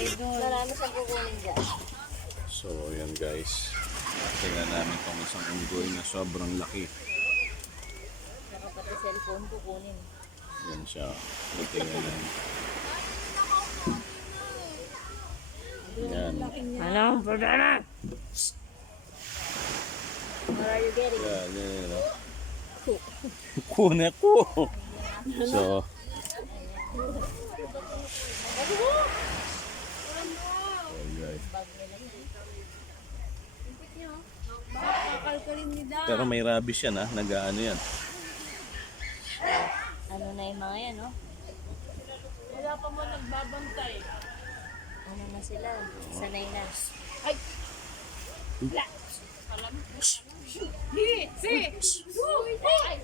Marami siyang kukunin dyan. So, yan guys. Tingnan namin itong isang unggoy na sobrang laki. Saka pati cellphone kukunin. Yan siya. Tingnan namin. Yan. Ano? Pagdana! What are you getting? Yan. Kuna ko. So, guys. Pero may rabies yan nag-ano yan. Ano na yung mga yan, no? Wala pa mo nagbabantay. Ano na sila? Sanay na. Ay! La! Hi! Si! Ay! Ay!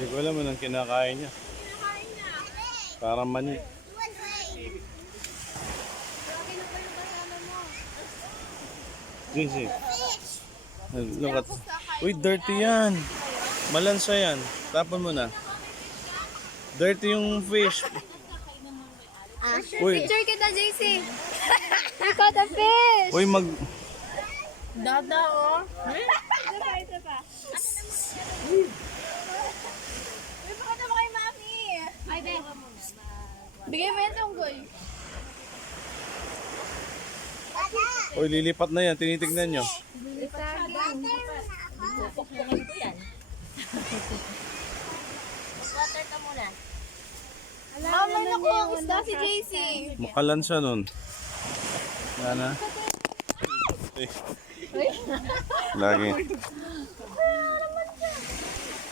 Hindi ko alam anong kinakain niya. Parang mani. Easy. Look at... Uy, dirty yan. Malansa yan. Tapon mo na. Dirty yung fish. Uy, Picture kita, JC! You caught a fish! uy Dada, oh. Isa pa. Uy, baka naman kay mami. Ay, be. Bigay mo yan sa unggoy. Uy, lilipat na yan. Tinitignan nyo. Pupukpukin ko yan. Water ka muna. May nakuha ang isda si JC. Makalansa nun. Yan na. Lagi.